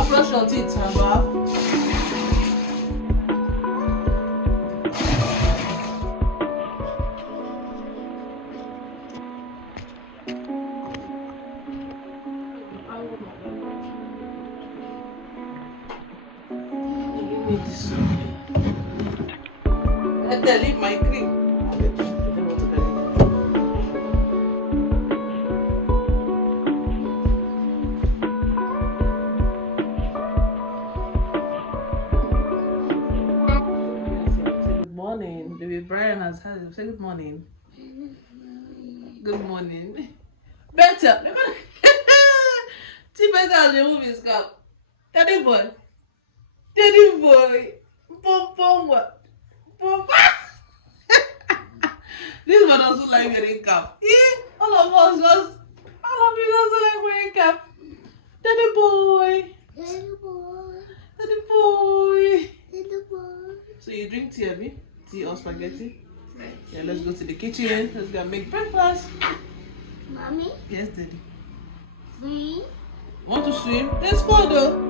and brush your teeth and bath. Let them leave my cream. Good morning. Baby Brian has had it. Say good morning. Good morning. Better. See better as the movie's cap. Daddy boy. Daddy boy. Pom pom what? Pom. This one doesn't like wearing cap. All of you doesn't like wearing cap. Daddy boy. Daddy boy. Daddy boy. Daddy boy. So you drink tea, Abby? Tea or spaghetti? Yeah, let's go to the kitchen. Let's go and make breakfast. Mommy? Yes, Daddy. Swim? Want to swim? Let's go though.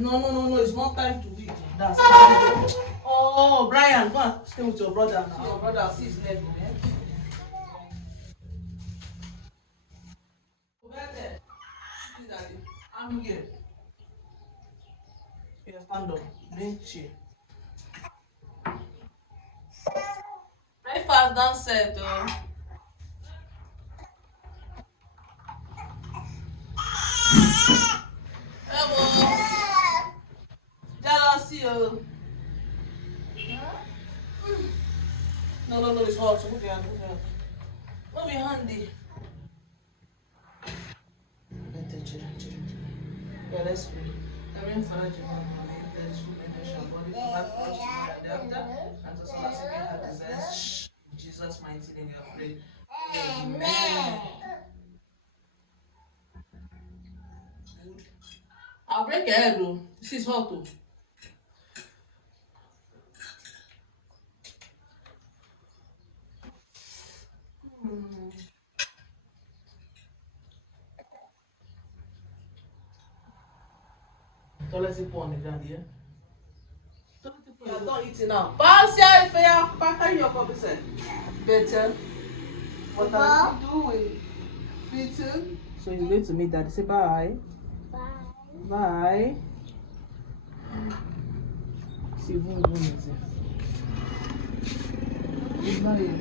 No, it's not time to read. That's oh, Brian, go and stay with your brother now. Your brother sees his leg, man. Go back there. See, Daddy. I'm here. Yeah, stand up. Bring chair. Breakfast done set, though. Hello. Jealousy, oh. No, it's hot. So put your hand, Not be handy. Yeah, let's pray. Heavenly Father, Jehovah, there is food and nation, body, provide for us to the after, and to all our saving heart desires. In Jesus' mighty name, we have prayed. Amen. Good. I'll break your head, though. This is hot, though. Don't let it pour on the ground, yeah? You are done eating now. Pass here for your pack your coffee set. Better. What are you doing? Better. So you're going to meet Daddy. Say bye. Bye. Bye. See who is it? He's not here.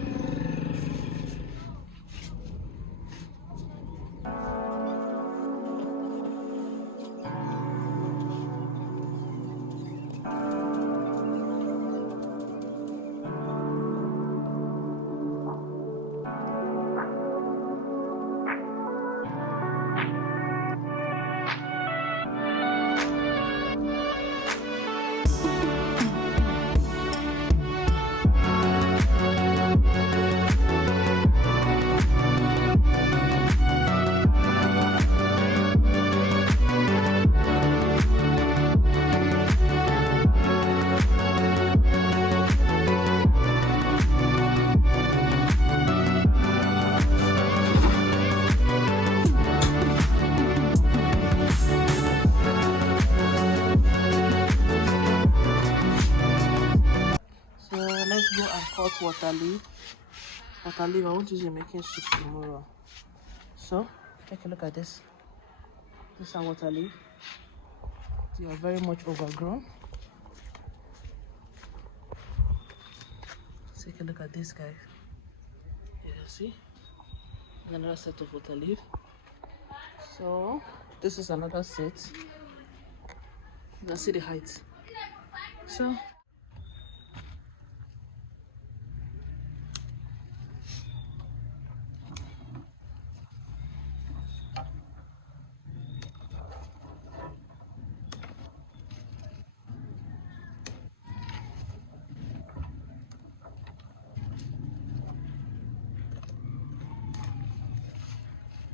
Let's go and cut water leaf. Water leaf, I want to use in making soup tomorrow. So, take a look at this. This is our water leaf. They are very much overgrown. Take a look at this, guys. You can see another set of water leaf. So, this is another set. You can see the height. So,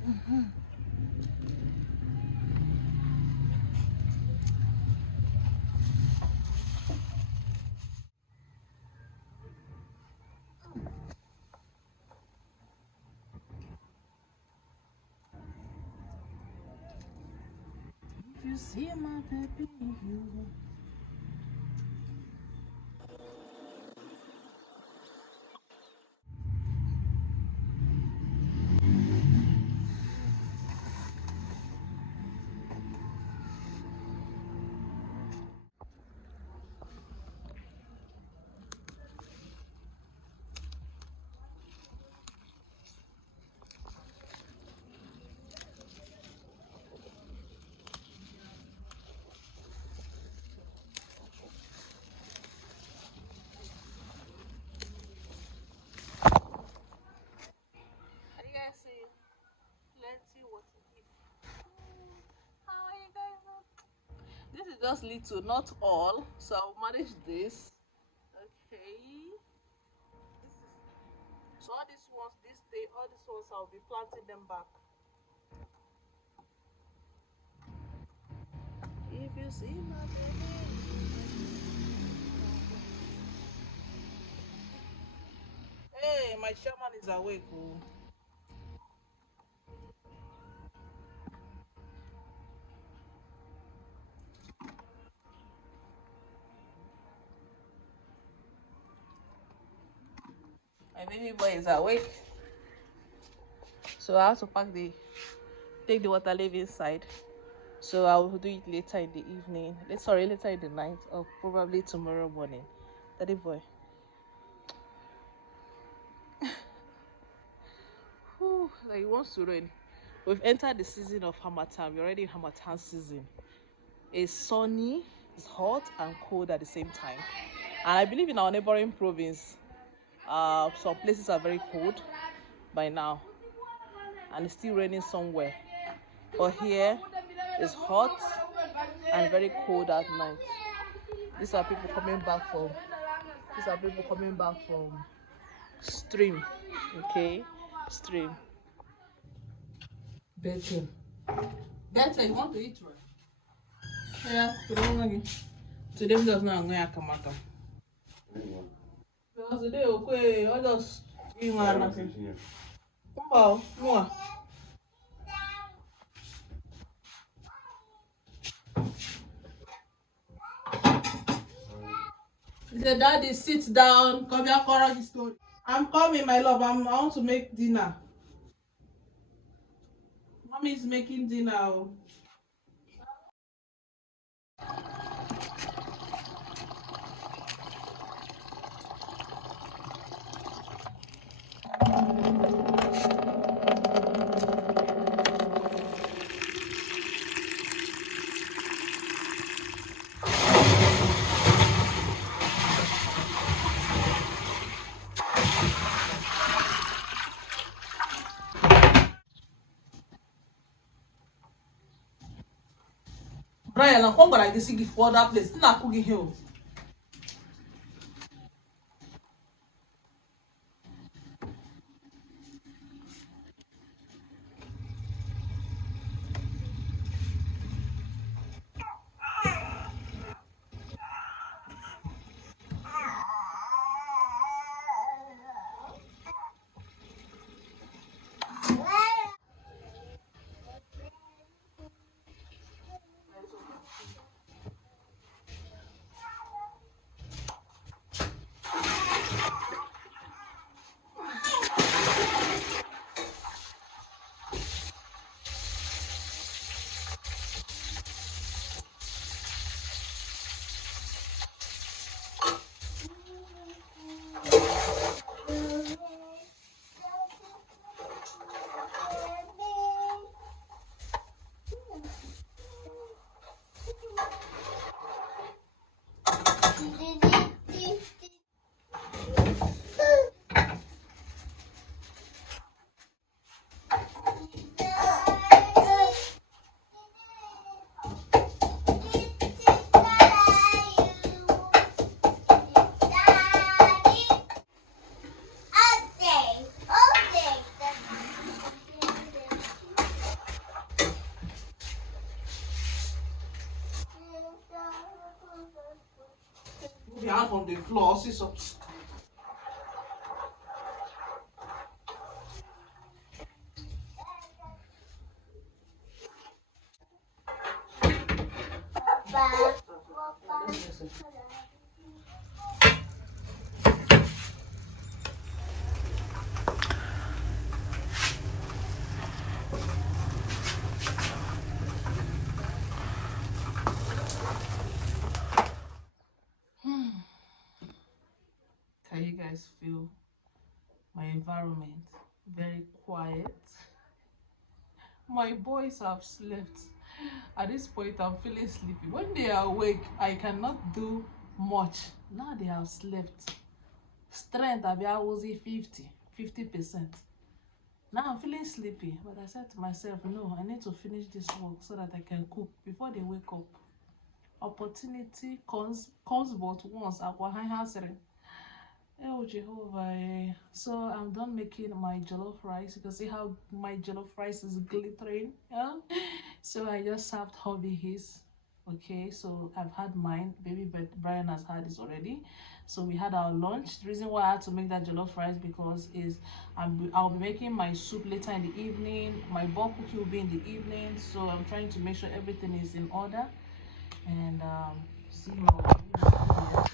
If you see my baby, you. Are you guys seeing? Let's see what it is. How are you guys? This is just little, not all. So I'll manage this. Okay. This is so all these ones, this day, all these ones I'll be planting them back. If you see my baby. Hey, my chairman is awake. Oh. My baby boy is awake. So I have to take the water leaf inside. So I'll do it later in the evening. Sorry, later in the night or probably tomorrow morning. Daddy boy. Whew, like it wants to rain. We've entered the season of Hamatan. We're already in Hamatan season. It's sunny, it's hot and cold at the same time. And I believe in our neighboring province, some places are very cold by now. And it's still raining somewhere. But here it's hot and very cold at night. These are people coming back from stream. Okay? Stream. Better. Better, you want to eat right? Yeah, today we just not going to come out. Because today, okay, I just eat one nothing. Wow, more. He said, Daddy, sit down. Come here, correct the story. I'm coming, my love. I want to make dinner. Mommy is making dinner. Oh. Brian, I'm going to like see for that place. Not cooking hill. down from the floor. See some. Can you guys feel my environment? Very quiet. My boys have slept. At this point, I'm feeling sleepy. When they are awake, I cannot do much. Now they have slept. Strength, I was 50%. Now I'm feeling sleepy, but I said to myself, no, I need to finish this work so that I can cook before they wake up. Opportunity comes but once. Oh Jehovah. So I'm done making my jollof rice. You can see how my jollof rice is glittering. Yeah? So I just served hubby his. Okay, so I've had mine. Baby Brian has had his already. So we had our lunch. The reason why I had to make that jollof rice because I'll be making my soup later in the evening. My bulk cooking will be in the evening. So I'm trying to make sure everything is in order. And see my,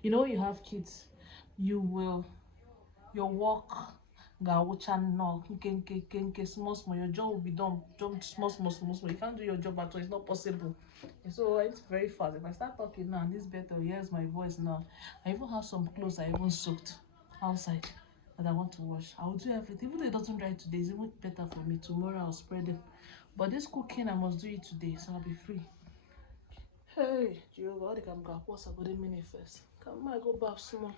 you know, you have kids, your work small, your job will be done small. You can't do your job at all, it's not possible. And so it's very fast. If I start talking now, this better hears my voice now. I even have some clothes I even soaked outside that I want to wash. I will do everything. Even though it doesn't dry today, it's even better for me. Tomorrow I'll spread them. But this cooking, I must do it today, so I'll be free. Hey, Jehovah, they can go. What's about a minute first? Come on, go bath small.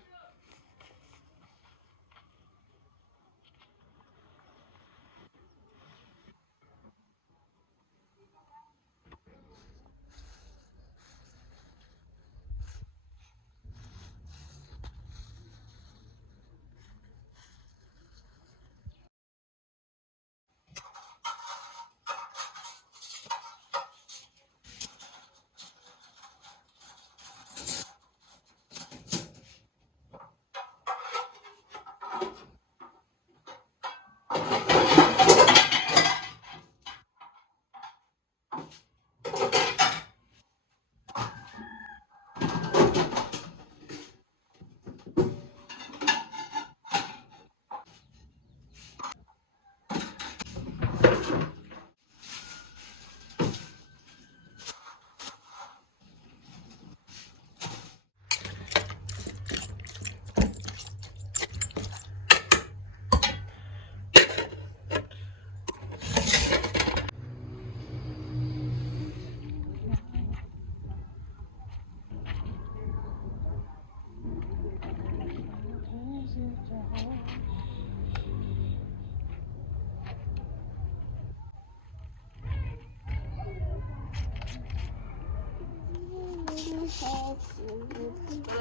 Let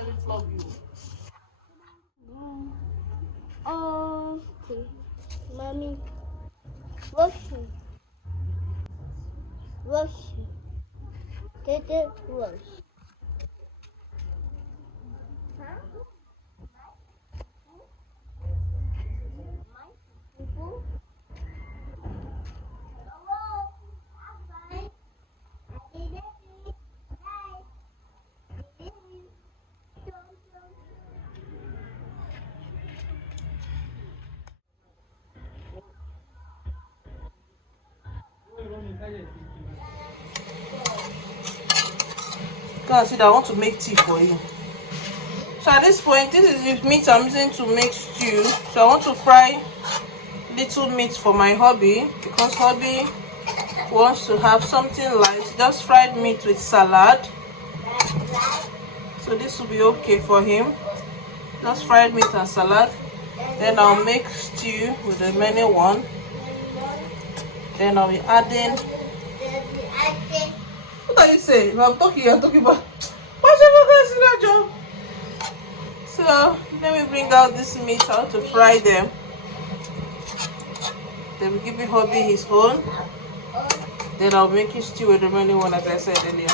me flog you. Okay. Mommy, washing. Did it wash? Guys, I want to make tea for you. So at this point, this is the meat I'm using to make stew. So I want to fry little meat for my hubby because hubby wants to have something light. Just fried meat with salad. So this will be okay for him. Just fried meat and salad. Then I'll make stew with the remaining one. Then I'll be adding. What are you saying? If I'm talking, you're talking about. What's your guys in that job? So let me bring out this meat out to fry them. Then we give hubby his own. Then I'll make you stew with the remaining one as I said earlier.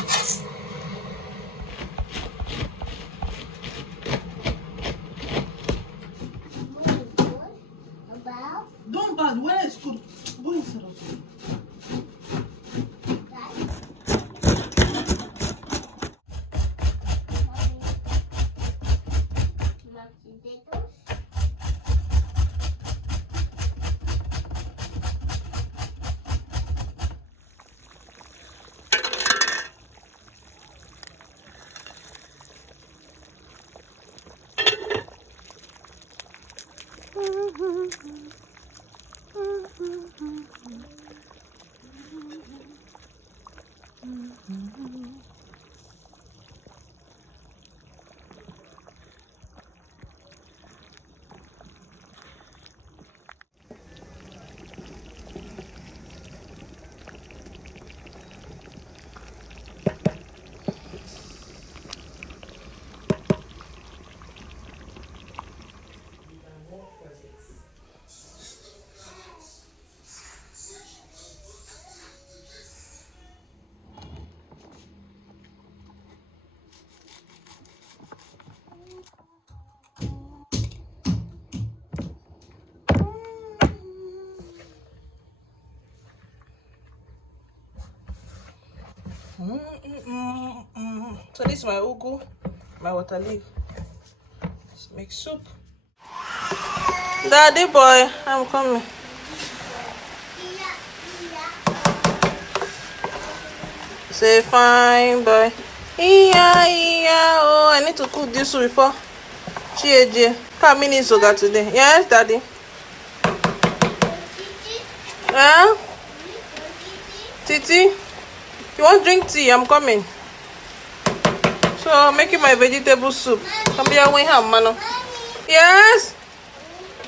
So this is my ugu, my water leaf. Let's make soup. Daddy boy, I'm coming. Say fine boy. Oh, I need to cook this soup before Chieje. Come in sugar today. Yes, Daddy. Huh? Titi, you want drink tea? I'm coming. So making my vegetable soup. Come here, we have mano. Yes.